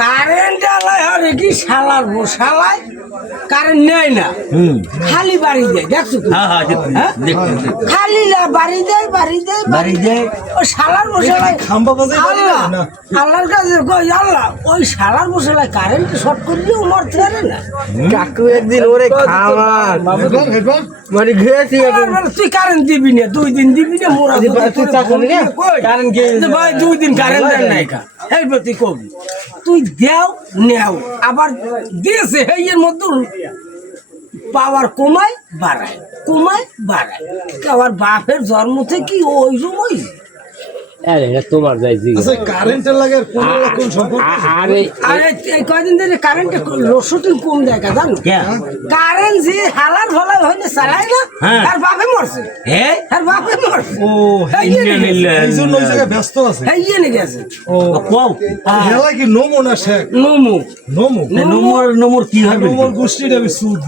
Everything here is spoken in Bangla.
কারেন্ট আলাই হরে কি শালার বসালায় কারেন্ট নেয় না খালি বাড়ি দেয় দেখছো তো? হ্যাঁ? খালি বাড়ি দেয় বাড়ি দেয় ওই শালার বসালায় খাম্বা বাজে আল্লাহ আল্লাহর কাছে কই আল্লাহ ওই শালার বসালায় কারেন্ট শর্ট করলেও মরতে পারে না কাকু একদিন ওরে খাবার মানে ঘুরেছি তুই কারেন্ট দিবি না 2 দিন দিবি না মোরা তুই চা খাবি না? কারেন্ট খেয়ে ভাই 2 দিন কারেন্ট দেন নাই কা এই তুই কবি তুই দেও নেও আবার দিয়েছে এর মধ্যে পাওয়ার কমায় বাড়ায় আবার বাপের জন্ম থেকে ওই সময় আরে তোমার যাই জি আচ্ছা কারেন্টের লাগে কোন কোন সম্পর্ক আরে আরে এই কয়দিন ধরে কারেন্টে লোডশেডিং কম দেয় কা জানো কারেন্ট যে হালার ফলার হইলে চালায় না আর বাপে মরছে আর বাপে মরছে ও এইজন ওই জায়গায় ব্যস্ত আছে হেইয়ে নে গেছে ও কোও হেলা কি নমো না শেখ নমু নমো নমুর নমোর গোষ্ঠীটা আমি সুদ